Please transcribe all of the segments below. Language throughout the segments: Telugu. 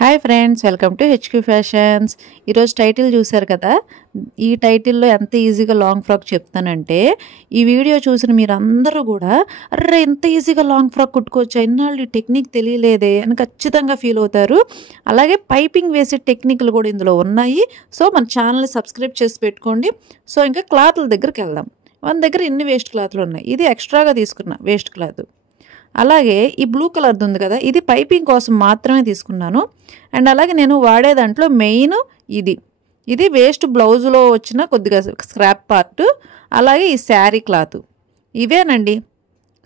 Hi friends, welcome to HQ fashions. ఈరోజు టైటిల్ చూశారు కదా. ఈ టైటిల్లో ఎంత ఈజీగా లాంగ్ ఫ్రాక్ చెప్తానంటే, ఈ వీడియో చూసిన మీరు అందరూ కూడా అర్రే ఎంత ఈజీగా లాంగ్ ఫ్రాక్ కుట్టుకోవచ్చు, ఇన్నాళ్ళు ఈ టెక్నిక్ తెలియలేదే అని ఖచ్చితంగా ఫీల్ అవుతారు. అలాగే పైపింగ్ వేసే టెక్నిక్లు కూడా ఇందులో ఉన్నాయి. సో మన ఛానల్ని సబ్స్క్రైబ్ చేసి పెట్టుకోండి. సో ఇంకా క్లాత్ల దగ్గరికి వెళ్దాం. మన దగ్గర ఎన్ని వేస్ట్ క్లాత్లు ఉన్నాయి. ఇది ఎక్స్ట్రాగా తీసుకున్న వేస్ట్ క్లాత్. అలాగే ఈ బ్లూ కలర్ది ఉంది కదా, ఇది పైపింగ్ కోసం మాత్రమే తీసుకున్నాను. అండ్ అలాగే నేను వాడే దాంట్లో మెయిన్ ఇది వేస్ట్ బ్లౌజ్లో వచ్చిన కొద్దిగా స్క్రాప్ పార్ట్. అలాగే ఈ శారీ క్లాత్ ఇవేనండి.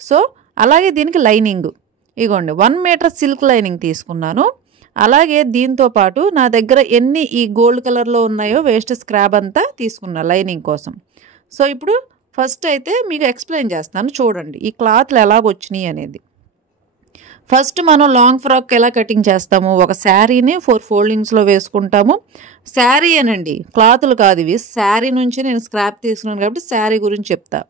సో అలాగే దీనికి లైనింగ్ ఇగోండి 1 మీటర్ సిల్క్ లైనింగ్ తీసుకున్నాను. అలాగే దీంతో పాటు నా దగ్గర ఎన్ని ఈ గోల్డ్ కలర్లో ఉన్నాయో వేస్ట్ స్క్రాప్ అంతా తీసుకున్నా లైనింగ్ కోసం. సో ఇప్పుడు ఫస్ట్ అయితే మీకు ఎక్స్ప్లెయిన్ చేస్తాను, చూడండి ఈ క్లాత్లు ఎలాగొచ్చినాయి అనేది. ఫస్ట్ మనం లాంగ్ ఫ్రాక్ ఎలా కటింగ్ చేస్తాము, ఒక శారీని 4 ఫోల్డింగ్స్లో వేసుకుంటాము. శారీ అనండి, క్లాతులు కాదు ఇవి. శారీ నుంచి నేను స్క్రాప్ తీసుకున్నాను కాబట్టి శారీ గురించి చెప్తా.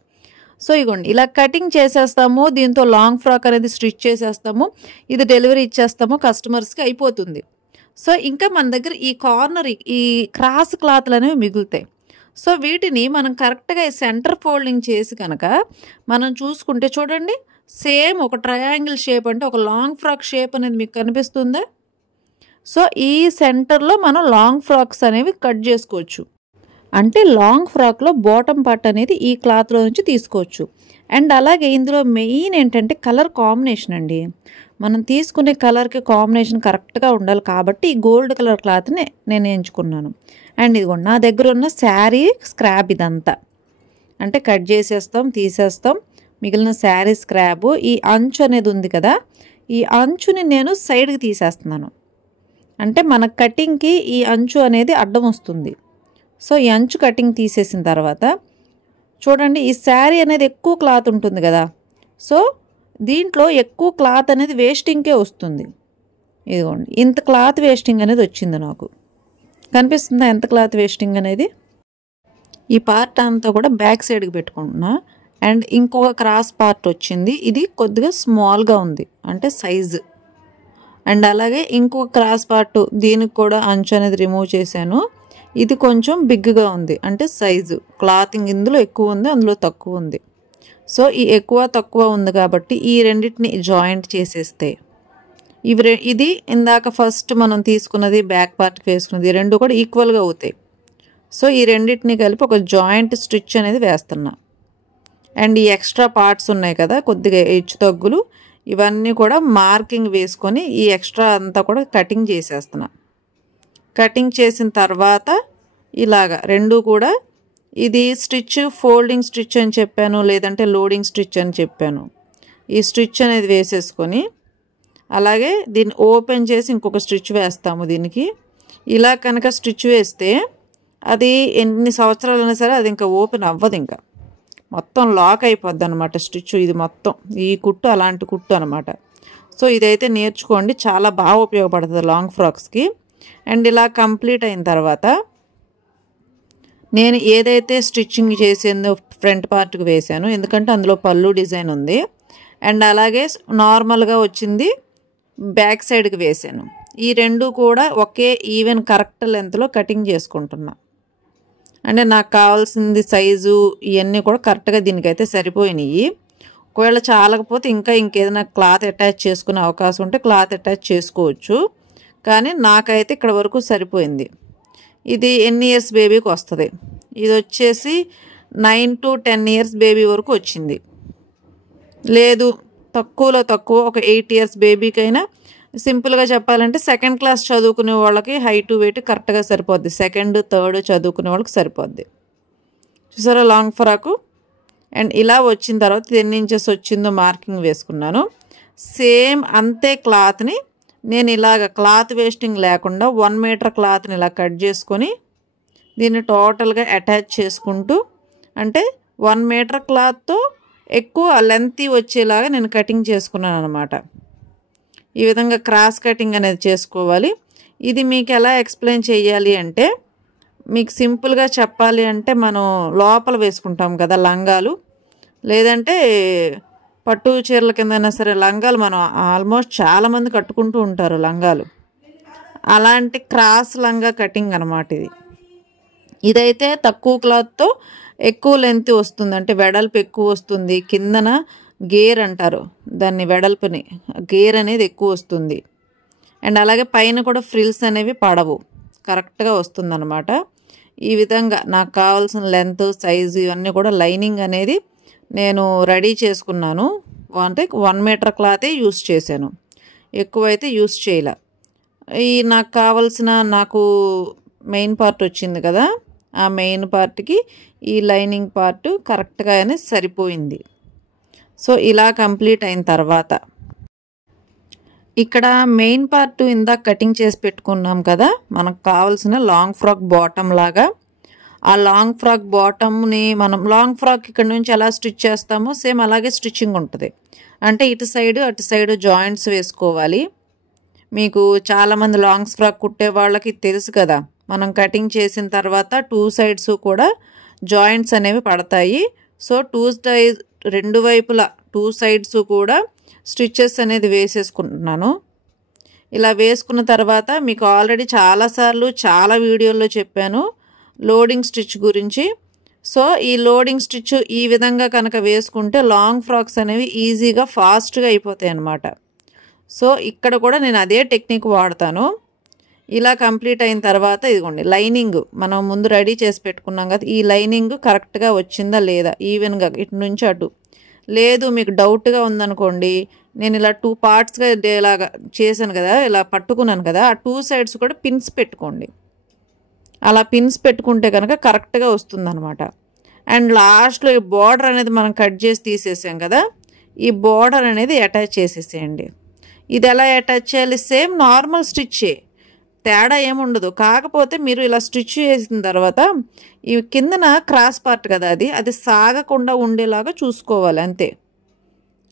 సో ఇగోండి ఇలా కటింగ్ చేసేస్తాము. దీంతో లాంగ్ ఫ్రాక్ అనేది స్టిచ్ చేసేస్తాము. ఇది డెలివరీ ఇచ్చేస్తాము కస్టమర్స్కి, అయిపోతుంది. సో ఇంకా మన దగ్గర ఈ కార్నర్ ఈ క్రాస్ క్లాత్లు అనేవి మిగులుతాయి. సో వీటిని మనం కరెక్ట్గా సెంటర్ ఫోల్డింగ్ చేసి కనుక మనం చూసుకుంటే చూడండి, సేమ్ ఒక ట్రయాంగిల్ షేప్, అంటే ఒక లాంగ్ ఫ్రాక్ షేప్ అనేది మీకు కనిపిస్తుందా. సో ఈ సెంటర్లో మనం లాంగ్ ఫ్రాక్స్ అనేవి కట్ చేసుకోవచ్చు. అంటే లాంగ్ ఫ్రాక్లో బాటమ్ పార్ట్ అనేది ఈ క్లాత్లో నుంచి తీసుకోవచ్చు. అండ్ అలాగే ఇందులో మెయిన్ ఏంటంటే కలర్ కాంబినేషన్ అండి. మనం తీసుకునే కలర్కి కాంబినేషన్ కరెక్ట్గా ఉండాలి కాబట్టి ఈ గోల్డ్ కలర్ క్లాత్ని నేను ఎంచుకున్నాను. అండ్ ఇదిగోండి నా దగ్గర ఉన్న శారీ స్క్రాప్ ఇదంతా, అంటే కట్ చేసేస్తాం, తీసేస్తాం. మిగిలిన శారీ స్క్రాప్ ఈ అంచు అనేది ఉంది కదా, ఈ అంచుని నేను సైడ్కి తీసేస్తున్నాను. అంటే మన కటింగ్కి ఈ అంచు అనేది అడ్డం వస్తుంది. సో ఈ అంచు కటింగ్ తీసేసిన తర్వాత చూడండి, ఈ శారీ అనేది ఎక్కువ క్లాత్ ఉంటుంది కదా. సో దీంట్లో ఎక్కువ క్లాత్ అనేది వేస్టింగ్కే వస్తుంది. ఇదిగోండి ఇంత క్లాత్ వేస్టింగ్ అనేది వచ్చింది నాకు. కనిపిస్తుందా ఎంత క్లాత్ వేస్టింగ్ అనేది? ఈ పార్ట్ అంతా కూడా బ్యాక్ సైడ్కి పెట్టుకుంటున్నా. అండ్ ఇంకొక క్రాస్ పార్ట్ వచ్చింది, ఇది కొద్దిగా స్మాల్గా ఉంది అంటే సైజు. అండ్ అలాగే ఇంకొక క్రాస్ పార్ట్, దీనికి కూడా అంచు అనేది రిమూవ్ చేశాను. ఇది కొంచెం బిగ్గా ఉంది అంటే సైజు. క్లాతింగ్ ఇందులో ఎక్కువ ఉంది, అందులో తక్కువ ఉంది. సో ఈ ఎక్కువ తక్కువ ఉంది కాబట్టి ఈ రెండింటిని జాయింట్ చేసేస్తే ఇది ఇందాక ఫస్ట్ మనం తీసుకున్నది బ్యాక్ పార్ట్కి వేసుకున్నది రెండు కూడా ఈక్వల్గా అవుతాయి. సో ఈ రెండింటిని కలిపి ఒక జాయింట్ స్టిచ్ అనేది వేస్తున్నా. అండ్ ఈ ఎక్స్ట్రా పార్ట్స్ ఉన్నాయి కదా, కొద్దిగా హెచ్చు తగ్గులు, ఇవన్నీ కూడా మార్కింగ్ వేసుకొని ఈ ఎక్స్ట్రా అంతా కూడా కటింగ్ చేసేస్తున్నా. కటింగ్ చేసిన తర్వాత ఇలాగా రెండు కూడా, ఇది స్టిచ్ ఫోల్డింగ్ స్టిచ్ అని చెప్పాను, లేదంటే లోడింగ్ స్టిచ్ అని చెప్పాను. ఈ స్టిచ్ అనేది వేసేసుకొని అలాగే దీన్ని ఓపెన్ చేసి ఇంకొక స్టిచ్ వేస్తాము దీనికి. ఇలా కనుక స్టిచ్ వేస్తే అది ఎన్ని సంవత్సరాలైనా సరే అది ఇంకా ఓపెన్ అవ్వదు, ఇంకా మొత్తం లాక్ అయిపోద్ది అనమాట స్టిచ్. ఇది మొత్తం ఈ కుట్టు అలాంటి కుట్టు అనమాట. సో ఇదైతే నేర్చుకోండి, చాలా బాగా ఉపయోగపడుతుంది లాంగ్ ఫ్రాక్స్కి. అండ్ ఇలా కంప్లీట్ అయిన తర్వాత నేను ఏదైతే స్టిచ్చింగ్ చేసిందో ఫ్రంట్ పార్ట్కి వేసాను, ఎందుకంటే అందులో పళ్ళు డిజైన్ ఉంది. అండ్ అలాగే నార్మల్గా వచ్చింది బ్యాక్ సైడ్కి వేసాను. ఈ రెండు కూడా ఒకే ఈవెన్ కరెక్ట్ లెంత్లో కటింగ్ చేసుకుంటున్నా. అంటే నాకు కావాల్సింది సైజు ఇవన్నీ కూడా కరెక్ట్గా దీనికైతే సరిపోయినాయి. ఒకవేళ చాలకపోతే ఇంకేదైనా క్లాత్ అటాచ్ చేసుకునే అవకాశం ఉంటే క్లాత్ అటాచ్ చేసుకోవచ్చు. కానీ నాకైతే ఇక్కడ వరకు సరిపోయింది. ఇది ఎన్ని ఇయర్స్ బేబీకి వస్తుంది, ఇది వచ్చేసి 9 to 10 ఇయర్స్ బేబీ వరకు వచ్చింది. లేదు తక్కువలో తక్కువ ఒక 8 ఇయర్స్ బేబీకైనా, సింపుల్గా చెప్పాలంటే సెకండ్ క్లాస్ చదువుకునే వాళ్ళకి హైట్ వెయిట్ కరెక్ట్గా సరిపోద్ది. సెకండ్ థర్డ్ చదువుకునే వాళ్ళకి సరిపోద్ది. చూసారా లాంగ్ ఫ్రాకు. అండ్ ఇలా వచ్చిన తర్వాత ఇది ఎన్ని ఇంచెస్ వచ్చిందో మార్కింగ్ వేసుకున్నాను. సేమ్ అంతే క్లాత్ని నేను ఇలాగ క్లాత్ వేస్టింగ్ లేకుండా 1 మీటర్ క్లాత్ని ఇలా కట్ చేసుకొని దీన్ని టోటల్గా అటాచ్ చేసుకుంటూ, అంటే 1 మీటర్ క్లాత్తో ఎక్కువ లెంత్ వచ్చేలాగా నేను కటింగ్ చేసుకున్నాను అనమాట. ఈ విధంగా క్రాస్ కటింగ్ అనేది చేసుకోవాలి. ఇది మీకు ఎలా ఎక్స్ప్లెయిన్ చేయాలి అంటే, మీకు సింపుల్గా చెప్పాలి అంటే, మనం లోపల వేసుకుంటాం కదా లంగాలు, లేదంటే పట్టు చీరల కిందైనా సరే లంగాలు మనం ఆల్మోస్ట్ చాలామంది కట్టుకుంటూ ఉంటారు లంగాలు. అలాంటి క్రాస్ లంగా కటింగ్ అనమాట ఇది. ఇదైతే తక్కువ క్లాత్తో ఎక్కువ లెంత్ వస్తుంది, అంటే వెడల్పు ఎక్కువ వస్తుంది. కిందన గేర్ అంటారు దాన్ని, వెడల్పుని గేర్ అనేది ఎక్కువ వస్తుంది. అండ్ అలాగే పైన కూడా ఫ్రిల్స్ అనేవి పడవు, కరెక్ట్గా వస్తుంది అనమాట. ఈ విధంగా నాకు కావాల్సిన లెంత్, సైజు ఇవన్నీ కూడా లైనింగ్ అనేది నేను రెడీ చేసుకున్నాను. అంటే 1 మీటర్ క్లాతే యూస్ చేశాను, ఎక్కువైతే యూస్ చేయలే. ఈ నాకు కావాల్సిన మెయిన్ పార్ట్ వచ్చింది కదా, ఆ మెయిన్ పార్ట్కి ఈ లైనింగ్ పార్ట్ కరెక్ట్గానే సరిపోయింది. సో ఇలా కంప్లీట్ అయిన తర్వాత ఇక్కడ మెయిన్ పార్ట్ ఇందాక కటింగ్ చేసి పెట్టుకున్నాం కదా, మనకు కావాల్సిన లాంగ్ ఫ్రాక్ బాటమ్ లాగా. ఆ లాంగ్ ఫ్రాక్ బాటమ్ని మనం లాంగ్ ఫ్రాక్ ఇక్కడ నుంచి ఎలా స్టిచ్ చేస్తామో సేమ్ అలాగే స్టిచ్చింగ్ ఉంటుంది. అంటే ఇటు సైడ్ అటు సైడ్ జాయింట్స్ వేసుకోవాలి. మీకు చాలామంది లాంగ్ ఫ్రాక్ కుట్టే వాళ్ళకి తెలుసు కదా, మనం కటింగ్ చేసిన తర్వాత 2 సైడ్స్ కూడా జాయింట్స్ అనేవి పడతాయి. సో 2 వైపులా 2 సైడ్స్ కూడా స్టిచ్చెస్ అనేది వేసేసుకుంటున్నాను. ఇలా వేసుకున్న తర్వాత మీకు ఆల్రెడీ చాలాసార్లు చాలా వీడియోల్లో చెప్పాను లోడింగ్ స్టిచ్ గురించి. సో ఈ లోడింగ్ స్టిచ్ ఈ విధంగా కనుక వేసుకుంటే లాంగ్ ఫ్రాక్స్ అనేవి ఈజీగా ఫాస్ట్గా అయిపోతాయి అన్నమాట. సో ఇక్కడ కూడా నేను అదే టెక్నిక్ వాడతాను. ఇలా కంప్లీట్ అయిన తర్వాత ఇదిగోండి లైనింగ్ మనం ముందు రెడీ చేసి పెట్టుకున్నాం కదా, ఈ లైనింగ్ కరెక్ట్గా వచ్చిందా లేదా, ఈవెన్గా ఇటు నుంచి అటు. లేదు మీకు డౌట్గా ఉందనుకోండి, నేను ఇలా 2 పార్ట్స్గా ఇలాగా చేశాను కదా, ఇలా పట్టుకున్నాను కదా, ఆ 2 సైడ్స్ కూడా పిన్స్ పెట్టుకోండి. అలా పిన్స్ పెట్టుకుంటే కనుక కరెక్ట్గా వస్తుందన్నమాట. అండ్ లాస్ట్లో ఈ బార్డర్ అనేది మనం కట్ చేసి తీసేసాం కదా, ఈ బార్డర్ అనేది అటాచ్ చేసేసేయండి. ఇది ఎలా అటాచ్ చేయాలి, సేమ్ నార్మల్ స్టిచ్చే, తేడా ఏముండదు. కాకపోతే మీరు ఇలా స్టిచ్ చేసిన తర్వాత ఈ కిందన క్రాస్ పార్ట్ కదా, అది సాగకుండా ఉండేలాగా చూసుకోవాలి అంతే.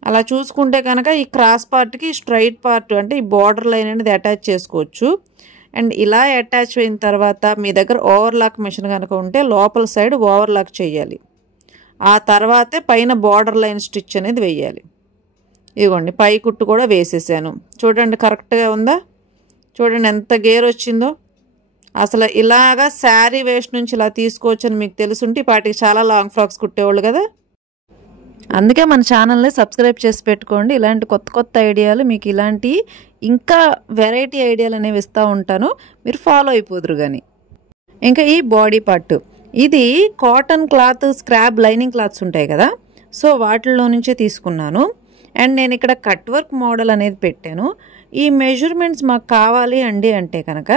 అలా చూసుకుంటే కనుక ఈ క్రాస్ పార్ట్కి స్ట్రైట్ పార్ట్ అంటే ఈ బార్డర్ లైన్ అనేది అటాచ్ చేసుకోవచ్చు. అండ్ ఇలా అటాచ్ అయిన తర్వాత మీ దగ్గర ఓవర్లాక్ మిషన్ కనుక ఉంటే లోపల సైడ్ ఓవర్లాక్ చేయాలి. ఆ తర్వాతే పైన బార్డర్ లైన్ స్టిచ్ అనేది వేయాలి. ఇదిగోండి పై కుట్టు కూడా వేసేసాను. చూడండి కరెక్ట్గా ఉందా, చూడండి ఎంత గేర్ వచ్చిందో. అసలు ఇలాగా శారీ వేస్ట్ నుంచి ఇలా తీసుకోవచ్చని మీకు తెలుసుంటే పాటికి చాలా లాంగ్ ఫ్రాక్స్ కుట్టేవాళ్ళు కదా. అందుకే మన ఛానల్ని సబ్స్క్రైబ్ చేసి పెట్టుకోండి. ఇలాంటి కొత్త కొత్త ఐడియాలు మీకు, ఇలాంటి ఇంకా వెరైటీ ఐడియాలు అనేవి ఇస్తూ ఉంటాను, మీరు ఫాలో అయిపోదురు కానీ. ఇంకా ఈ బాడీ పార్ట్, ఇది cotton cloth scrap lining clothes ఉంటాయి కదా, సో వాటిల్లో నుంచే తీసుకున్నాను. అండ్ నేను ఇక్కడ కట్ వర్క్ మోడల్ అనేది పెట్టాను. ఈ మెజర్మెంట్స్ మాకు కావాలి అండి అంటే కనుక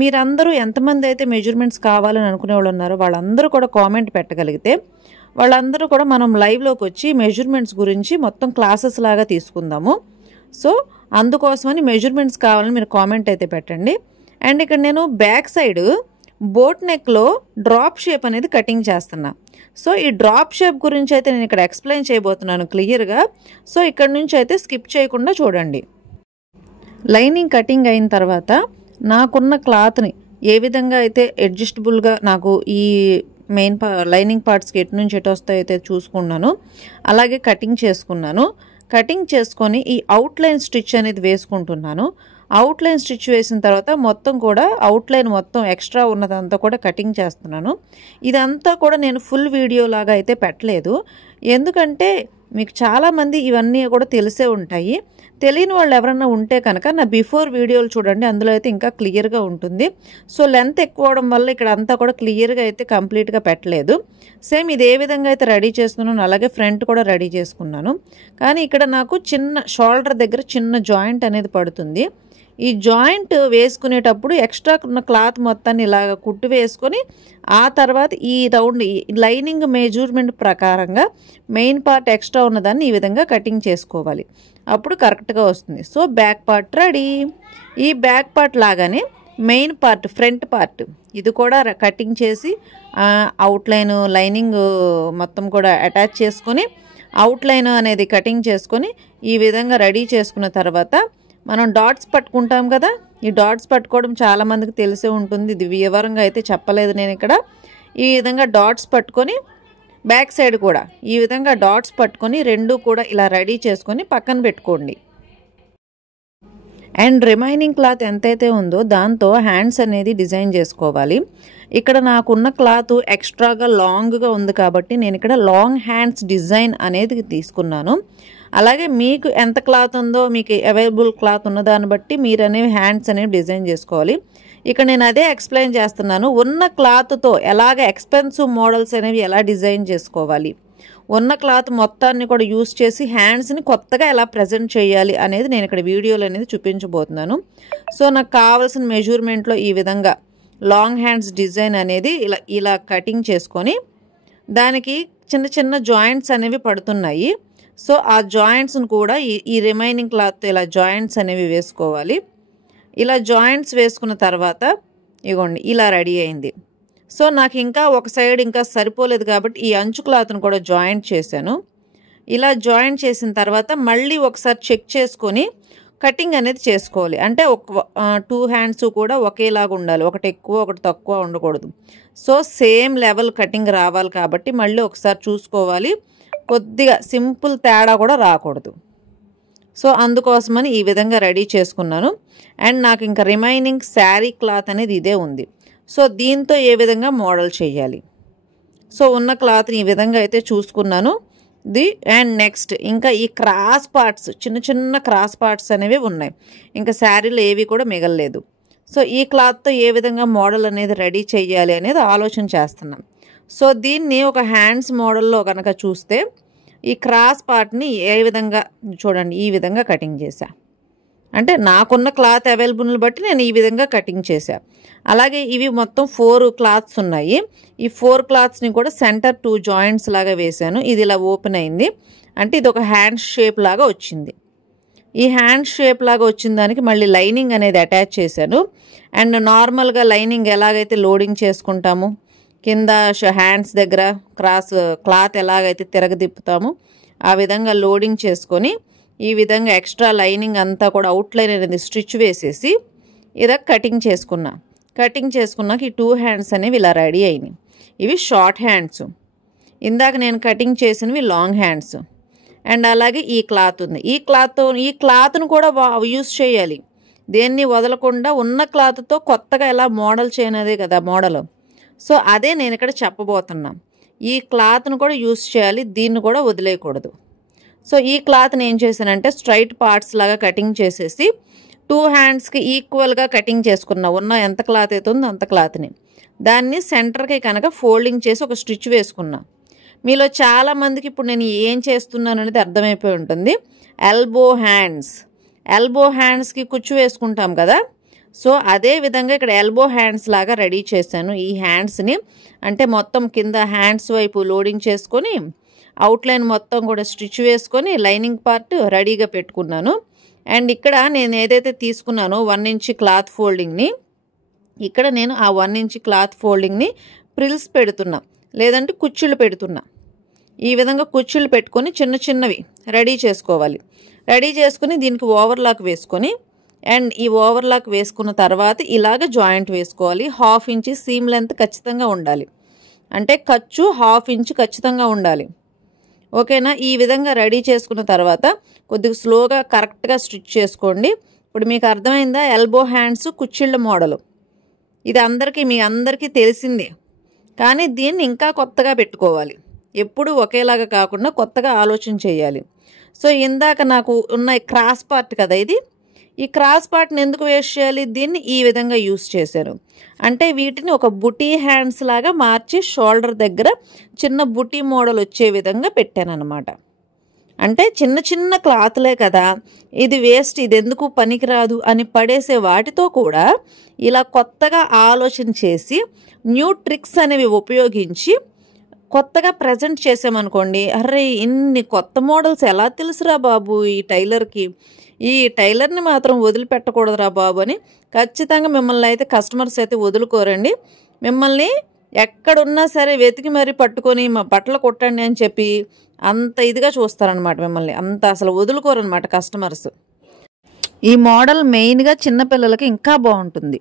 మీరందరూ ఎంతమంది అయితే మెజర్మెంట్స్ కావాలని అనుకునే వాళ్ళు ఉన్నారో వాళ్ళందరూ కూడా కామెంట్ పెట్టగలిగితే వాళ్ళందరూ కూడా మనం లైవ్లోకి వచ్చి మెజర్మెంట్స్ గురించి మొత్తం క్లాసెస్ లాగా తీసుకుందాము. సో అందుకోసమని మెజర్మెంట్స్ కావాలని మీరు కామెంట్ అయితే పెట్టండి. అండ్ ఇక్కడ నేను బ్యాక్ సైడ్ బోట్ నెక్లో డ్రాప్ షేప్ అనేది కటింగ్ చేస్తున్నా. సో ఈ డ్రాప్ షేప్ గురించి అయితే నేను ఇక్కడ ఎక్స్ప్లెయిన్ చేయబోతున్నాను క్లియర్గా. సో ఇక్కడ నుంచి అయితే స్కిప్ చేయకుండా చూడండి. లైనింగ్ కటింగ్ అయిన తర్వాత నాకున్న క్లాత్ని ఏ విధంగా అయితే అడ్జస్టబుల్గా నాకు ఈ మెయిన్ లైనింగ్ పార్ట్స్కి ఎటు నుంచి ఎటు వస్తాయో అయితే చూసుకున్నాను, అలాగే కటింగ్ చేసుకున్నాను. కటింగ్ చేసుకొని ఈ అవుట్లైన్ స్టిచ్ అనేది వేసుకుంటున్నాను. అవుట్లైన్ స్టిచ్ వేసిన తర్వాత మొత్తం కూడా అవుట్లైన్ మొత్తం ఎక్స్ట్రా ఉన్నదంతా కూడా కటింగ్ చేస్తున్నాను. ఇదంతా కూడా నేను ఫుల్ వీడియో లాగా అయితే పెట్టలేదు, ఎందుకంటే మీకు చాలామంది ఇవన్నీ కూడా తెలిసే ఉంటాయి. తెలియని వాళ్ళు ఎవరన్నా ఉంటే కనుక నా బిఫోర్ వీడియోలు చూడండి, అందులో అయితే ఇంకా క్లియర్గా ఉంటుంది. సో లెంత్ ఎక్కువ అవడం వల్ల ఇక్కడ అంతా కూడా క్లియర్గా అయితే కంప్లీట్గా పెట్టలేదు. సేమ్ ఇది ఏ విధంగా అయితే రెడీ చేసుకున్నాను అలాగే ఫ్రంట్ కూడా రెడీ చేసుకున్నాను. కానీ ఇక్కడ నాకు చిన్న షోల్డర్ దగ్గర చిన్న జాయింట్ అనేది పడుతుంది. ఈ జాయింట్ వేసుకునేటప్పుడు ఎక్స్ట్రా ఉన్న క్లాత్ మొత్తాన్ని ఇలాగ కుట్టు వేసుకొని ఆ తర్వాత ఈ రౌండ్ లైనింగ్ మెజర్మెంట్ ప్రకారంగా మెయిన్ పార్ట్ ఎక్స్ట్రా ఉన్నదాన్ని ఈ విధంగా కటింగ్ చేసుకోవాలి, అప్పుడు కరెక్ట్గా వస్తుంది. So back part ready. ఈ బ్యాక్ పార్ట్ లాగానే మెయిన్ పార్ట్ ఫ్రంట్ పార్ట్ ఇది కూడా కటింగ్ చేసి అవుట్లైన్ లైనింగ్ మొత్తం కూడా అటాచ్ చేసుకొని అవుట్లైన్ అనేది కటింగ్ చేసుకొని ఈ విధంగా రెడీ చేసుకున్న తర్వాత మనం డాట్స్ పట్టుకుంటాం కదా, ఈ డాట్స్ పట్టుకోవడం చాలామందికి తెలిసే ఉంటుంది, ఇది వివరంగా అయితే చెప్పలేదు నేను ఇక్కడ. ఈ విధంగా డాట్స్ పట్టుకొని బ్యాక్ సైడ్ కూడా ఈ విధంగా డాట్స్ పట్టుకొని రెండు కూడా ఇలా రెడీ చేసుకొని పక్కన పెట్టుకోండి. అండ్ రిమైనింగ్ క్లాత్ ఎంతైతే ఉందో దాంతో హ్యాండ్స్ అనేది డిజైన్ చేసుకోవాలి. ఇక్కడ నాకున్న క్లాత్ ఎక్స్ట్రాగా లాంగ్గా ఉంది కాబట్టి నేను ఇక్కడ లాంగ్ హ్యాండ్స్ డిజైన్ అనేది తీసుకున్నాను. అలాగే మీకు ఎంత క్లాత్ ఉందో, మీకు అవైలబుల్ క్లాత్ ఉన్న దాన్ని బట్టి మీరు అనేవి హ్యాండ్స్ అనేవి డిజైన్ చేసుకోవాలి. ఇక్కడ నేను అదే ఎక్స్ప్లెయిన్ చేస్తున్నాను. ఉన్న క్లాత్తో ఎలాగ ఎక్స్పెన్సివ్ మోడల్స్ అనేవి ఎలా డిజైన్ చేసుకోవాలి, ఉన్న క్లాత్ మొత్తాన్ని కూడా యూస్ చేసి హ్యాండ్స్ని కొత్తగా ఎలా ప్రజెంట్ చేయాలి అనేది నేను ఇక్కడ వీడియోలో అనేది చూపించబోతున్నాను. సో నాకు కావాల్సిన మెజర్మెంట్లో ఈ విధంగా లాంగ్ హ్యాండ్స్ డిజైన్ అనేది ఇలా కటింగ్ చేసుకొని దానికి చిన్న చిన్న జాయింట్స్ అనేవి పడుతున్నాయి. సో ఆ జాయింట్స్ని కూడా ఈ రిమైనింగ్ క్లాత్ ఇలా జాయింట్స్ అనేవి వేసుకోవాలి. ఇలా జాయింట్స్ వేసుకున్న తర్వాత ఇగోండి ఇలా రెడీ అయింది. సో నాకు ఇంకా ఒక సైడ్ ఇంకా సరిపోలేదు కాబట్టి ఈ అంచు క్లాత్ను కూడా జాయింట్ చేశాను. ఇలా జాయింట్ చేసిన తర్వాత మళ్ళీ ఒకసారి చెక్ చేసుకొని కటింగ్ అనేది చేసుకోవాలి. అంటే ఒక 2 హ్యాండ్స్ కూడా ఒకేలాగా ఉండాలి, ఒకటి ఎక్కువ ఒకటి తక్కువ ఉండకూడదు. సో సేమ్ లెవెల్ కటింగ్ రావాలి కాబట్టి మళ్ళీ ఒకసారి చూసుకోవాలి, కొద్దిగా సింపుల్ తేడా కూడా రాకూడదు. సో అందుకోసమని ఈ విధంగా రెడీ చేసుకున్నాను. అండ్ నాకు ఇంకా రిమైనింగ్ శారీ క్లాత్ అనేది ఇదే ఉంది. సో దీంతో ఏ విధంగా మోడల్ చేయాలి, సో ఉన్న క్లాత్ని ఈ విధంగా అయితే చూసుకున్నాను. అండ్ నెక్స్ట్ ఇంకా ఈ క్రాస్ పార్ట్స్, చిన్న చిన్న క్రాస్ పార్ట్స్ అనేవి ఉన్నాయి, ఇంకా శారీలో ఏవి కూడా మిగలలేదు. సో ఈ క్లాత్తో ఏ విధంగా మోడల్ అనేది రెడీ చేయాలి అనేది ఆలోచన చేస్తున్నాం. సో దీన్ని ఒక హ్యాండ్స్ మోడల్లో కనుక చూస్తే ఈ క్రాస్ పార్ట్ని ఏ విధంగా చూడండి, ఈ విధంగా కటింగ్ చేశా. అంటే నాకున్న క్లాత్ అవైలబుల్ బట్టి నేను ఈ విధంగా కటింగ్ చేశా. అలాగే ఇవి మొత్తం 4 క్లాత్స్ ఉన్నాయి. ఈ 4 క్లాత్స్ని కూడా సెంటర్ 2 జాయింట్స్ లాగా వేశాను. ఇది ఇలా ఓపెన్ అయింది అంటే ఇది ఒక హ్యాండ్ షేప్ లాగా వచ్చింది. ఈ హ్యాండ్ షేప్ లాగా వచ్చిన దానికి మళ్ళీ లైనింగ్ అనేది అటాచ్ చేశాను. అండ్ నార్మల్గా లైనింగ్ ఎలాగైతే లోడింగ్ చేసుకుంటాము, కింద హ్యాండ్స్ దగ్గర క్లాత్ ఎలాగైతే తిరగదిప్పుతామో ఆ విధంగా లోడింగ్ చేసుకొని ఈ విధంగా ఎక్స్ట్రా లైనింగ్ అంతా కూడా అవుట్లైన్ అనేది స్టిచ్ వేసేసి ఇలా కటింగ్ చేసుకున్నా. కటింగ్ చేసుకున్నాక ఈ 2 హ్యాండ్స్ అనేవి ఇలా రెడీ అయినాయి. ఇవి షార్ట్ హ్యాండ్స్, ఇందాక నేను కటింగ్ చేసినవి లాంగ్ హ్యాండ్స్. అండ్ అలాగే ఈ క్లాత్ ఉంది, ఈ క్లాత్ను కూడా యూస్ చేయాలి, దేన్ని వదలకుండా ఉన్న క్లాత్తో కొత్తగా ఎలా మోడల్ చేయనదే కదా మోడల్. సో అదే నేను ఇక్కడ చెప్పబోతున్నా. ఈ క్లాత్ను కూడా యూస్ చేయాలి, దీన్ని కూడా వదిలేయకూడదు. సో ఈ క్లాత్ని ఏం చేశానంటే స్ట్రైట్ పార్ట్స్ లాగా కటింగ్ చేసేసి 2 హ్యాండ్స్కి ఈక్వల్గా కటింగ్ చేసుకున్నా. ఉన్న ఎంత క్లాత్ అయితే ఉందో అంత క్లాత్ని దాన్ని సెంటర్కి కనుక ఫోల్డింగ్ చేసి ఒక స్టిచ్ వేసుకున్నా. మీలో చాలామందికి ఇప్పుడు నేను ఏం చేస్తున్నాను అనేది అర్థమైపోయి ఉంటుంది. ఎల్బో హ్యాండ్స్కి కుచ్చు వేసుకుంటాం కదా, సో అదే విధంగా ఇక్కడ ఎల్బో హ్యాండ్స్ లాగా రెడీ చేశాను. ఈ హ్యాండ్స్ని అంటే మొత్తం కింద హ్యాండ్స్ వైపు లోడింగ్ చేసుకొని అవుట్లైన్ మొత్తం కూడా స్టిచ్ వేసుకొని లైనింగ్ పార్ట్ రెడీగా పెట్టుకున్నాను. అండ్ ఇక్కడ నేను ఏదైతే తీసుకున్నానో 1 ఇంచ్ క్లాత్ ఫోల్డింగ్ని, ఇక్కడ నేను ఆ 1 ఇంచ్ క్లాత్ ఫోల్డింగ్ని ప్రిల్స్ పెడుతున్నా, లేదంటే కుచ్చుళ్ళు పెడుతున్నా. ఈ విధంగా కుచ్చుళ్ళు పెట్టుకొని చిన్న చిన్నవి రెడీ చేసుకోవాలి. రెడీ చేసుకుని దీనికి ఓవర్లాక్ వేసుకొని అండ్ ఈ ఓవర్లాక్ వేసుకున్న తర్వాత ఇలాగ జాయింట్ వేసుకోవాలి. 1/2 ఇంచ్ సీమ్ లెంత్ ఖచ్చితంగా ఉండాలి, అంటే ఖర్చు 1/2 ఇంచ్ ఖచ్చితంగా ఉండాలి. ఓకేనా? ఈ విధంగా రెడీ చేసుకున్న తర్వాత కొద్దిగా స్లోగా కరెక్ట్గా స్టిచ్ చేసుకోండి. ఇప్పుడు మీకు అర్థమైందా? ఎల్బో హ్యాండ్స్ కుచ్చిళ్ళ మోడలు ఇది మీ అందరికీ తెలిసిందే, కానీ దీన్ని ఇంకా కొత్తగా పెట్టుకోవాలి. ఎప్పుడు ఒకేలాగా కాకుండా కొత్తగా ఆలోచన చేయాలి. సో ఇందాక నాకు ఉన్న క్రాస్ పార్ట్ కదా ఇది, ఈ క్రాస్ పార్ట్ని ఎందుకు వేస్ట్ చేయాలి, దీన్ని ఈ విధంగా యూస్ చేశాను. అంటే వీటిని ఒక బుటీ హ్యాండ్స్ లాగా మార్చి షోల్డర్ దగ్గర చిన్న బుటీ మోడల్ వచ్చే విధంగా పెట్టాను అనమాట. అంటే చిన్న చిన్న క్లాత్లే కదా, ఇది వేస్ట్, ఇది ఎందుకు పనికిరాదు అని పడేసే వాటితో కూడా ఇలా కొత్తగా ఆలోచన చేసి న్యూ ట్రిక్స్ అనేవి ఉపయోగించి కొత్తగా ప్రజెంట్ చేసామనుకోండి, అరే ఇన్ని కొత్త మోడల్స్ ఎలా తెలుసురా బాబు ఈ టైలర్కి, ఈ టైలర్ని మాత్రం వదిలిపెట్టకూడదురా బాబు అని ఖచ్చితంగా మిమ్మల్ని అయితే కస్టమర్స్ అయితే వదులుకోరండి. మిమ్మల్ని ఎక్కడున్నా సరే వెతికి మరీ పట్టుకొని మా బట్టలు కొట్టండి అని చెప్పి అంత ఇదిగా చూస్తారనమాట మిమ్మల్ని, అంత అసలు వదులుకోరనమాట కస్టమర్స్. ఈ మోడల్ మెయిన్గా చిన్నపిల్లలకి ఇంకా బాగుంటుంది.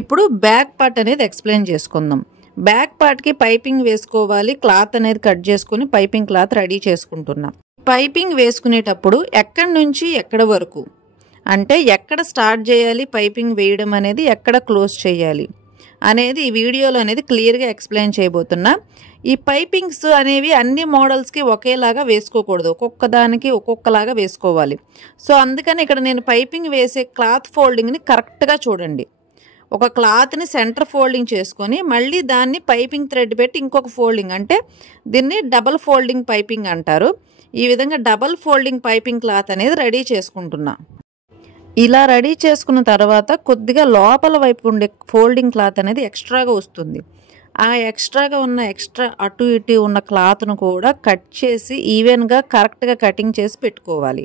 ఇప్పుడు బ్యాక్ పార్ట్ అనేది ఎక్స్ప్లెయిన్ చేసుకుందాం. బ్యాక్ పార్ట్కి పైపింగ్ వేసుకోవాలి, క్లాత్ అనేది కట్ చేసుకుని పైపింగ్ క్లాత్ రెడీ చేసుకుంటున్నాం. పైపింగ్ వేసుకునేటప్పుడు ఎక్కడి నుంచి ఎక్కడి వరకు అంటే ఎక్కడ స్టార్ట్ చేయాలి పైపింగ్ వేయడం అనేది, ఎక్కడ క్లోజ్ చేయాలి అనేది ఈ వీడియోలో అనేది క్లియర్గా ఎక్స్ప్లెయిన్ చేయబోతున్నా. ఈ పైపింగ్స్ అనేవి అన్ని మోడల్స్కి ఒకేలాగా వేసుకోకూడదు, ఒక్కొక్క దానికి ఒక్కొక్కలాగా వేసుకోవాలి. సో అందుకని ఇక్కడ నేను పైపింగ్ వేసే క్లాత్ ఫోల్డింగ్ని కరెక్ట్గా చూడండి. ఒక క్లాత్ని సెంటర్ ఫోల్డింగ్ చేసుకొని మళ్ళీ దాన్ని పైపింగ్ థ్రెడ్ పెట్టి ఇంకొక ఫోల్డింగ్, అంటే దీన్ని డబల్ ఫోల్డింగ్ పైపింగ్ అంటారు. ఈ విధంగా డబల్ ఫోల్డింగ్ పైపింగ్ క్లాత్ అనేది రెడీ చేసుకుంటున్నా. ఇలా రెడీ చేసుకున్న తర్వాత కొద్దిగా లోపల వైపు ఉండే ఫోల్డింగ్ క్లాత్ అనేది ఎక్స్ట్రాగా వస్తుంది. ఆ ఎక్స్ట్రాగా ఉన్న అటు ఇటు ఉన్న క్లాత్ను కూడా కట్ చేసి ఈవెన్గా కరెక్ట్గా కటింగ్ చేసి పెట్టుకోవాలి.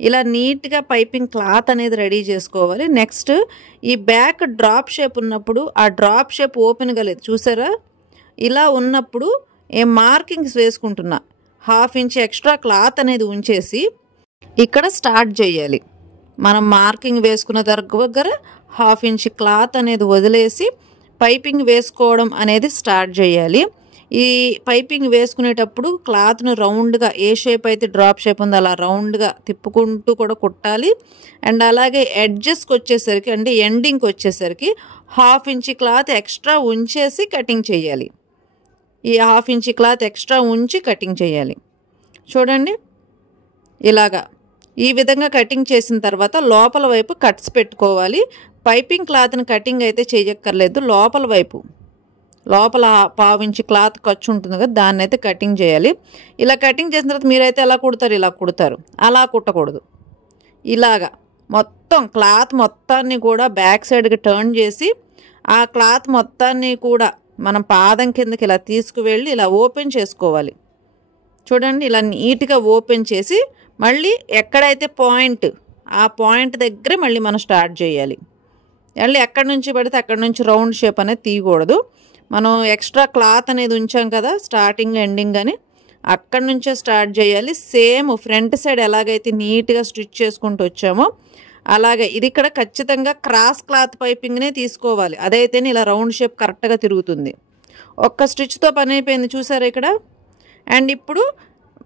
ఇలా నీట్గా పైపింగ్ క్లాత్ అనేది రెడీ చేసుకోవాలి. నెక్స్ట్ ఈ బ్యాక్ డ్రాప్ షేప్ ఉన్నప్పుడు ఆ డ్రాప్ షేప్ ఓపెన్గా లేదు చూసారా, ఇలా ఉన్నప్పుడు మార్కింగ్స్ వేసుకుంటున్నా. 1/2 ఇంచ్ ఎక్స్ట్రా క్లాత్ అనేది ఉంచేసి ఇక్కడ స్టార్ట్ చేయాలి. మనం మార్కింగ్ వేసుకున్న దగ్గర 1/2 ఇంచ్ క్లాత్ అనేది వదిలేసి పైపింగ్ వేసుకోవడం అనేది స్టార్ట్ చేయాలి. ఈ పైపింగ్ వేసుకునేటప్పుడు క్లాత్ను రౌండ్గా ఏ షేప్ అయితే డ్రాప్ షేప్ ఉందో అలా రౌండ్గా తిప్పుకుంటూ కూడా కుట్టాలి. అండ్ అలాగే ఎడ్జెస్కి వచ్చేసరికి, అంటే ఎండింగ్కి వచ్చేసరికి 1/2 ఇంచ్ క్లాత్ ఎక్స్ట్రా ఉంచేసి కటింగ్ చేయాలి. ఈ 1/2 ఇంచ్ క్లాత్ ఎక్స్ట్రా ఉంచి కటింగ్ చేయాలి. చూడండి ఇలాగా ఈ విధంగా కటింగ్ చేసిన తర్వాత లోపల వైపు కట్స్ పెట్టుకోవాలి. పైపింగ్ క్లాత్ని కటింగ్ అయితే చేయక్కర్లేదు, లోపల వైపు లోపల 1/2 ఇంచ్ క్లాత్ ఖర్చు ఉంటుంది కదా, దాన్ని అయితే కటింగ్ చేయాలి. ఇలా కటింగ్ చేసిన తర్వాత మీరైతే ఎలా కుడతారు, ఇలా కుడతారు, అలా కుట్టకూడదు. ఇలాగా మొత్తం క్లాత్ మొత్తాన్ని కూడా బ్యాక్ సైడ్కి టర్న్ చేసి ఆ క్లాత్ మొత్తాన్ని కూడా మనం పాదం కిందకి ఇలా తీసుకువెళ్ళి ఇలా ఓపెన్ చేసుకోవాలి. చూడండి ఇలా నీట్గా ఓపెన్ చేసి మళ్ళీ ఎక్కడైతే పాయింట్ ఆ పాయింట్ దగ్గర మళ్ళీ మనం స్టార్ట్ చేయాలి. మళ్ళీ ఎక్కడి నుంచి పడితే అక్కడి నుంచి రౌండ్ షేప్ అనేది తీయకూడదు. మనం ఎక్స్ట్రా క్లాత్ అనేది ఉంచాం కదా స్టార్టింగ్ ఎండింగ్ అని, అక్కడి నుంచే స్టార్ట్ చేయాలి. సేమ్ ఫ్రంట్ సైడ్ ఎలాగైతే నీట్గా స్టిచ్ చేసుకుంటూ వచ్చామో అలాగే ఇది ఇక్కడ ఖచ్చితంగా క్రాస్ క్లాత్ పైపింగ్నే తీసుకోవాలి. అదైతేనే ఇలా రౌండ్ షేప్ కరెక్ట్గా తిరుగుతుంది. ఒక్క స్టిచ్తో పని అయిపోయింది చూసారా ఇక్కడ. అండ్ ఇప్పుడు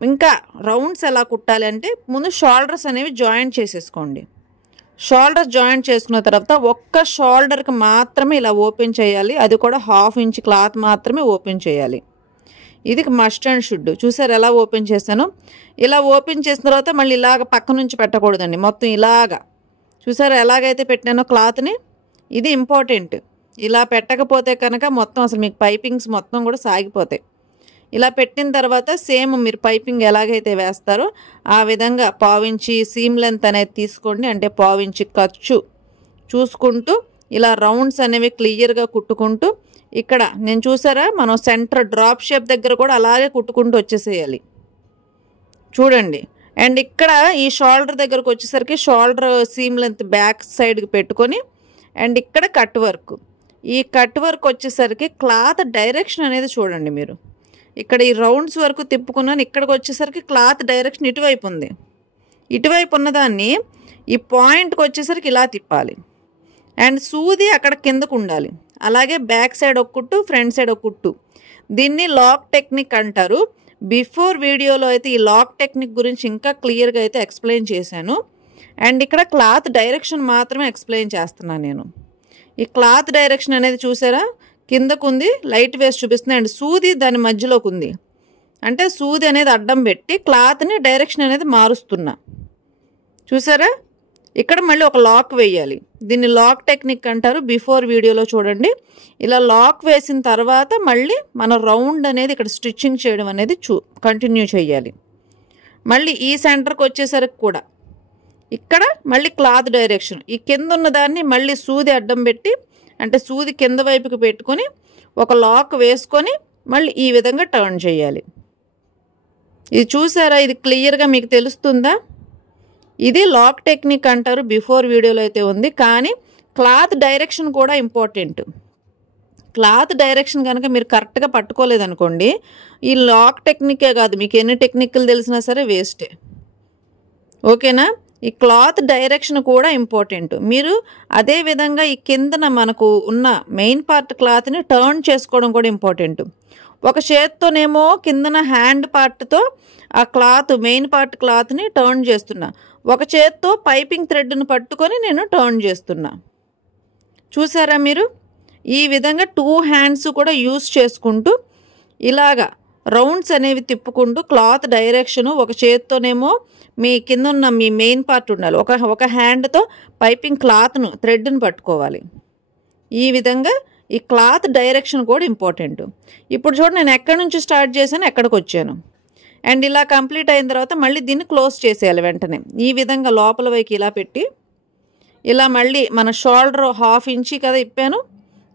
ఇంకా రౌండ్స్ ఎలా కుట్టాలి అంటే ముందు షోల్డర్స్ అనేవి జాయింట్ చేసేసుకోండి. షోల్డర్స్ జాయింట్ చేసుకున్న తర్వాత ఒక్క షోల్డర్కి మాత్రమే ఇలా ఓపెన్ చేయాలి, అది కూడా 1/2 ఇంచ్ క్లాత్ మాత్రమే ఓపెన్ చేయాలి. ఇది మస్ట్ అండ్ షుడ్. చూసారు ఎలా ఓపెన్ చేశాను. ఇలా ఓపెన్ చేసిన తర్వాత మళ్ళీ ఇలాగ పక్క నుంచి పెట్టకూడదండి, మొత్తం ఇలాగా చూసారు ఎలాగైతే పెట్టానో క్లాత్ని. ఇది ఇంపార్టెంట్. ఇలా పెట్టకపోతే కనుక మొత్తం అసలు మీకు పైపింగ్స్ మొత్తం కూడా సాగిపోతాయి. ఇలా పెట్టిన తర్వాత సేమ్ మీరు పైపింగ్ ఎలాగైతే వేస్తారో ఆ విధంగా 1/2 ఇంచ్ సీమ్ లెంత్ అనేది తీసుకోండి, అంటే 1/2 ఇంచ్ ఖర్చు చూసుకుంటూ ఇలా రౌండ్స్ అనేవి క్లియర్గా కుట్టుకుంటూ ఇక్కడ నేను చూసారా మనం సెంటర్ డ్రాప్ షేప్ దగ్గర కూడా అలాగే కుట్టుకుంటూ వచ్చేసేయాలి చూడండి. అండ్ ఇక్కడ ఈ షోల్డర్ దగ్గరకు వచ్చేసరికి షోల్డర్ సీమ్ లెంత్ బ్యాక్ సైడ్కి పెట్టుకొని అండ్ ఇక్కడ కట్ వర్క్, ఈ కట్ వర్క్ వచ్చేసరికి క్లాత్ డైరెక్షన్ అనేది చూడండి మీరు. ఇక్కడ ఈ రౌండ్స్ వరకు తిప్పుకున్నాను, ఇక్కడికి వచ్చేసరికి క్లాత్ డైరెక్షన్ ఇటువైపు ఉంది. ఇటువైపు ఉన్నదాన్ని ఈ పాయింట్కి వచ్చేసరికి ఇలా తిప్పాలి. అండ్ సూది అక్కడ కిందకు ఉండాలి. అలాగే బ్యాక్ సైడ్ ఒక కుట్టు, ఫ్రంట్ సైడ్ ఒక కుట్టు. దీన్ని లాక్ టెక్నిక్ అంటారు. బిఫోర్ వీడియోలో అయితే ఈ లాక్ టెక్నిక్ గురించి ఇంకా క్లియర్గా అయితే ఎక్స్ప్లెయిన్ చేశాను. అండ్ ఇక్కడ క్లాత్ డైరెక్షన్ మాత్రమే ఎక్స్ప్లెయిన్ చేస్తున్నాను నేను. ఈ క్లాత్ డైరెక్షన్ అనేది చూసారా కిందకు ఉంది, లైట్ వేస్ట్ చూపిస్తుంది. అండ్ సూది దాని మధ్యలోకి ఉంది, అంటే సూది అనేది అడ్డం పెట్టి క్లాత్ని డైరెక్షన్ అనేది మారుస్తున్నా చూసారా. ఇక్కడ మళ్ళీ ఒక లాక్ వేయాలి, దీన్ని లాక్ టెక్నిక్ అంటారు. బిఫోర్ వీడియోలో చూడండి. ఇలా లాక్ వేసిన తర్వాత మళ్ళీ మన రౌండ్ అనేది ఇక్కడ స్టిచ్చింగ్ చేయడం అనేది కంటిన్యూ చేయాలి. మళ్ళీ ఈ సెంటర్కి వచ్చేసరికి కూడా ఇక్కడ మళ్ళీ క్లాత్ డైరెక్షన్, ఈ కింద ఉన్న దాన్ని మళ్ళీ సూది అడ్డం పెట్టి, అంటే సూది కింద వైపుకి పెట్టుకొని ఒక లాక్ వేసుకొని మళ్ళీ ఈ విధంగా టర్న్ చేయాలి. ఇది చూసారా, ఇది క్లియర్గా మీకు తెలుస్తుందా. ఇది లాక్ టెక్నిక్ అంటారు. బిఫోర్ వీడియోలో అయితే ఉంది, కానీ క్లాత్ డైరెక్షన్ కూడా ఇంపార్టెంట్. క్లాత్ డైరెక్షన్ కనుక మీరు కరెక్ట్గా పట్టుకోలేదనుకోండి, ఈ లాక్ టెక్నికే కాదు మీకు ఎన్ని టెక్నిక్లు తెలిసినా సరే వేస్టే. ఓకేనా. ఈ క్లాత్ డైరెక్షన్ కూడా ఇంపార్టెంట్. మీరు అదే విధంగా ఈ కిందన మనకు ఉన్న మెయిన్ పార్ట్ క్లాత్ని టర్న్ చేసుకోవడం కూడా ఇంపార్టెంట్. ఒక చేత్తోనేమో కిందన హ్యాండ్ పార్ట్తో ఆ క్లాత్ మెయిన్ పార్ట్ క్లాత్ని టర్న్ చేస్తున్నా, ఒక చేత్తో పైపింగ్ థ్రెడ్ను పట్టుకొని నేను టర్న్ చేస్తున్నా. చూసారా మీరు? ఈ విధంగా 2 హ్యాండ్స్ కూడా యూస్ చేసుకుంటూ ఇలాగా రౌండ్స్ అనేవి తిప్పుకుంటూ క్లాత్ డైరెక్షను ఒక చేత్తోనేమో మీ కింద ఉన్న మీ మెయిన్ పార్ట్ ఉండాలి, ఒక హ్యాండ్తో పైపింగ్ క్లాత్ను థ్రెడ్ను పట్టుకోవాలి. ఈ విధంగా ఈ క్లాత్ డైరెక్షన్ కూడా ఇంపార్టెంట్. ఇప్పుడు చూడండి, నేను ఎక్కడి నుంచి స్టార్ట్ చేశాను ఎక్కడికి వచ్చాను. అండ్ ఇలా కంప్లీట్ అయిన తర్వాత మళ్ళీ దీన్ని క్లోజ్ చేసేయాలి వెంటనే. ఈ విధంగా లోపల వైపు ఇలా పెట్టి ఇలా మళ్ళీ మన షోల్డర్ 1/2 ఇంచి కదా ఇప్పాను,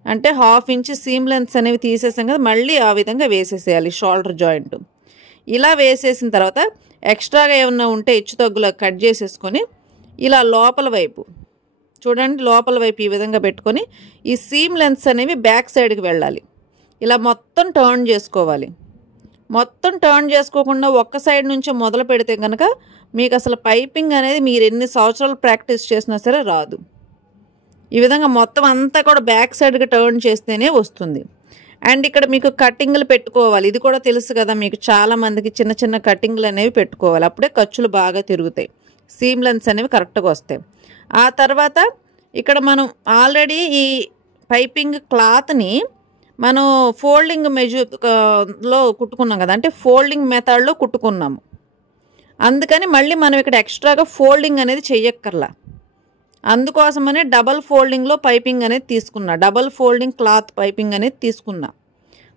అంటే 1/2 ఇంచి సీమ్ లెంత్స్ అనేవి తీసేసాం కదా, మళ్ళీ ఆ విధంగా వేసేసేయాలి షోల్డర్ జాయింట్. ఇలా వేసేసిన తర్వాత ఎక్స్ట్రాగా ఏమన్నా ఉంటే హెచ్చు తగ్గులా కట్ చేసేసుకొని ఇలా లోపల వైపు చూడండి, లోపల వైపు ఈ విధంగా పెట్టుకొని ఈ సీమ్ లెంత్స్ అనేవి బ్యాక్ సైడ్కి వెళ్ళాలి. ఇలా మొత్తం టర్న్ చేసుకోవాలి. మొత్తం టర్న్ చేసుకోకుండా ఒక్క సైడ్ నుంచే మొదలు పెడితే కనుక మీకు అసలు పైపింగ్ అనేది మీరు ఎన్ని సంవత్సరాలు ప్రాక్టీస్ చేసినా సరే రాదు. ఈ విధంగా మొత్తం అంతా కూడా బ్యాక్ సైడ్కి టర్న్ చేస్తేనే వస్తుంది. అండ్ ఇక్కడ మీకు కటింగ్లు పెట్టుకోవాలి. ఇది కూడా తెలుసు కదా మీకు, చాలామందికి చిన్న చిన్న కటింగ్లు అనేవి పెట్టుకోవాలి. అప్పుడే ఖర్చులు బాగా తిరుగుతాయి, సీమ్ లెంత్స్ అనేవి కరెక్ట్గా వస్తాయి. ఆ తర్వాత ఇక్కడ మనం ఆల్రెడీ ఈ పైపింగ్ క్లాత్ని మనం ఫోల్డింగ్ మెజర్లో కుట్టుకున్నాం కదా, అంటే ఫోల్డింగ్ మెథడ్లో కుట్టుకున్నాము. అందుకని మళ్ళీ మనం ఇక్కడ ఎక్స్ట్రాగా ఫోల్డింగ్ అనేది చెయ్యక్కర్లా. అందుకోసమనే డబల్ ఫోల్డింగ్లో పైపింగ్ అనేది తీసుకున్నా, డబల్ ఫోల్డింగ్ క్లాత్ పైపింగ్ అనేది తీసుకున్నా.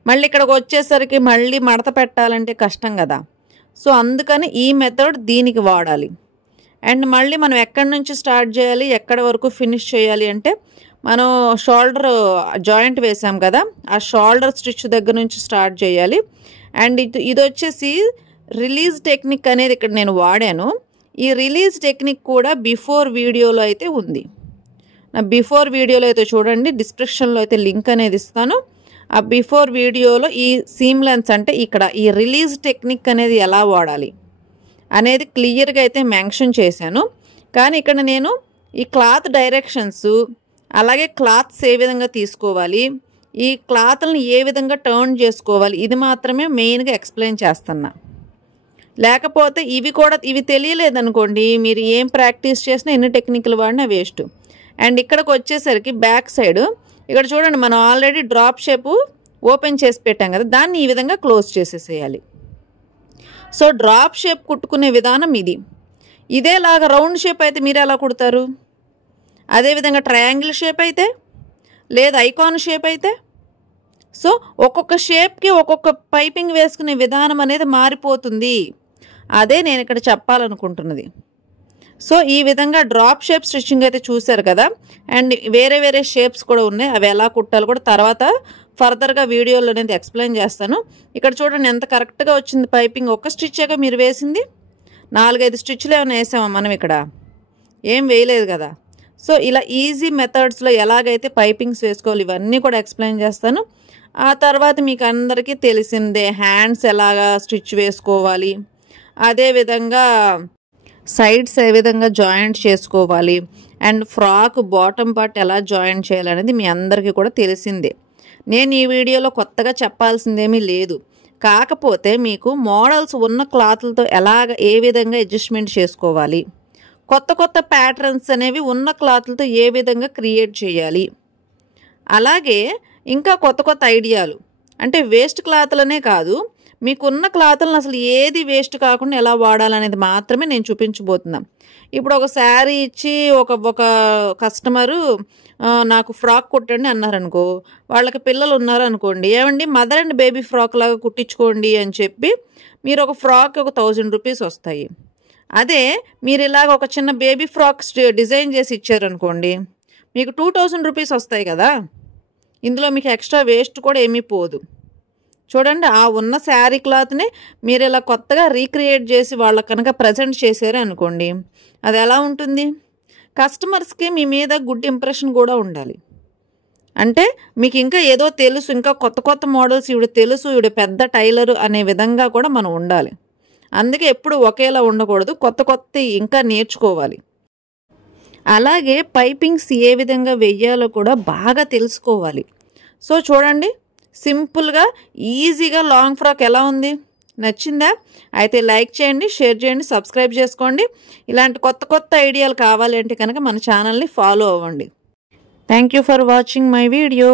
మళ్ళీ ఇక్కడికి వచ్చేసరికి మళ్ళీ మడత పెట్టాలంటే కష్టం కదా, సో అందుకని ఈ మెథడ్ దీనికి వాడాలి. అండ్ మళ్ళీ మనం ఎక్కడి నుంచి స్టార్ట్ చేయాలి, ఎక్కడి వరకు ఫినిష్ చేయాలి అంటే మనం షోల్డర్ జాయింట్ వేసాం కదా, ఆ షోల్డర్ స్టిచ్ దగ్గర నుంచి స్టార్ట్ చేయాలి. అండ్ ఇది వచ్చేసి రిలీజ్ టెక్నిక్ అనేది ఇక్కడ నేను వాడాను. ఈ రిలీజ్ టెక్నిక్ కూడా బిఫోర్ వీడియోలో అయితే ఉంది. నా బిఫోర్ వీడియోలో అయితే చూడండి, డిస్క్రిప్షన్లో అయితే లింక్ అనేది ఇస్తాను. ఆ బిఫోర్ వీడియోలో ఈ సీమ్ లెంత్స్ అంటే ఇక్కడ ఈ రిలీజ్ టెక్నిక్ అనేది ఎలా వాడాలి అనేది క్లియర్గా అయితే మెన్షన్ చేశాను. కానీ ఇక్కడ నేను ఈ క్లాత్ డైరెక్షన్స్, అలాగే క్లాత్స్ ఏ విధంగా తీసుకోవాలి, ఈ క్లాత్లను ఏ విధంగా టర్న్ చేసుకోవాలి, ఇది మాత్రమే మెయిన్గా ఎక్స్ప్లెయిన్ చేస్తున్నా. లేకపోతే ఇవి తెలియలేదనుకోండి, మీరు ఏం ప్రాక్టీస్ చేసినా ఎన్ని టెక్నిక్లు వాడినా వేస్ట్. అండ్ ఇక్కడికి వచ్చేసరికి బ్యాక్ సైడ్ ఇక్కడ చూడండి, మనం ఆల్రెడీ డ్రాప్ షేపు ఓపెన్ చేసి పెట్టాం కదా, దాన్ని ఈ విధంగా క్లోజ్ చేసేసేయాలి. సో డ్రాప్ షేప్ కుట్టుకునే విధానం ఇది. ఇదేలాగా రౌండ్ షేప్ అయితే మీరు ఎలా కుడతారు, అదేవిధంగా ట్రయాంగిల్ షేప్ అయితే, లేదా ఐకాన్ షేప్ అయితే, సో ఒక్కొక్క షేప్కి ఒక్కొక్క పైపింగ్ వేసుకునే విధానం అనేది మారిపోతుంది. అదే నేను ఇక్కడ చెప్పాలనుకుంటున్నది. సో ఈ విధంగా డ్రాప్ షేప్ స్టిచ్చింగ్ అయితే చూశారు కదా, అండ్ వేరే వేరే షేప్స్ కూడా ఉన్నాయి, అవి ఎలా కుట్టాలో కూడా తర్వాత ఫర్దర్గా వీడియోలో అనేది ఎక్స్ప్లెయిన్ చేస్తాను. ఇక్కడ చూడండి ఎంత కరెక్ట్గా వచ్చింది పైపింగ్. ఒక్క స్టిచ్గా మీరు వేసింది, 4-5 స్టిచ్లు ఏమైనా వేసామా మనం? ఇక్కడ ఏం వేయలేదు కదా. సో ఇలా ఈజీ మెథడ్స్లో ఎలాగైతే పైపింగ్స్ వేసుకోవాలి ఇవన్నీ కూడా ఎక్స్ప్లెయిన్ చేస్తాను. ఆ తర్వాత మీకు అందరికీ తెలిసిందే హ్యాండ్స్ ఎలాగా స్టిచ్ వేసుకోవాలి, అదేవిధంగా సైడ్స్ ఏ విధంగా జాయింట్ చేసుకోవాలి, అండ్ ఫ్రాక్ బాటమ్ పార్ట్ ఎలా జాయింట్ చేయాలనేది మీ అందరికీ కూడా తెలిసిందే. నేను ఈ వీడియోలో కొత్తగా చెప్పాల్సిందేమీ లేదు. కాకపోతే మీకు మోడల్స్ ఉన్న క్లాత్లతో ఏ విధంగా అడ్జస్ట్మెంట్ చేసుకోవాలి, కొత్త కొత్త ప్యాటర్న్స్ అనేవి ఉన్న క్లాత్లతో ఏ విధంగా క్రియేట్ చేయాలి, అలాగే ఇంకా కొత్త కొత్త ఐడియాలు, అంటే వేస్ట్ క్లాత్లనే కాదు, మీకున్న క్లాత్లను అసలు ఏది వేస్ట్ కాకుండా ఎలా వాడాలనేది మాత్రమే నేను చూపించబోతున్నాను. ఇప్పుడు ఒక శారీ ఇచ్చి ఒక కస్టమరు నాకు ఫ్రాక్ కుట్టండి అన్నారనుకో, వాళ్ళకి పిల్లలు ఉన్నారనుకోండి, ఏమండి మదర్ అండ్ బేబీ ఫ్రాక్ లాగా కుట్టించుకోండి అని చెప్పి మీరు ఒక ఫ్రాక్ ఒక 1000 రూపీస్ వస్తాయి. అదే మీరు ఇలాగ ఒక చిన్న బేబీ ఫ్రాక్ డిజైన్ చేసి ఇచ్చారనుకోండి, మీకు 2000 రూపీస్ వస్తాయి కదా. ఇందులో మీకు ఎక్స్ట్రా వేస్ట్ కూడా ఏమీ పోదు. చూడండి, ఆ ఉన్న శారీ క్లాత్ని మీరు ఇలా కొత్తగా రీక్రియేట్ చేసి వాళ్ళకి కనుక ప్రజెంట్ చేశారు అనుకోండి, అది ఎలా ఉంటుంది? కస్టమర్స్కి మీ మీద గుడ్ ఇంప్రెషన్ కూడా ఉండాలి. అంటే మీకు ఇంకా ఏదో తెలుసు, ఇంకా కొత్త కొత్త మోడల్స్ ఈవిడ తెలుసు, ఈవిడ పెద్ద టైలరు అనే విధంగా కూడా మనం ఉండాలి. అందుకే ఎప్పుడు ఒకేలా ఉండకూడదు, కొత్త కొత్త ఇంకా నేర్చుకోవాలి. అలాగే పైపింగ్స్ ఏ విధంగా వెయ్యాలో కూడా బాగా తెలుసుకోవాలి. సో చూడండి, సింపుల్గా ఈజీగా లాంగ్ ఫ్రాక్ ఎలా ఉంది, నచ్చిందా? అయితే లైక్ చేయండి, షేర్ చేయండి, సబ్స్క్రైబ్ చేసుకోండి. ఇలాంటి కొత్త కొత్త ఐడియాలు కావాలంటే కనుక మన ఛానల్ని ఫాలో అవ్వండి. Thank you for watching my video.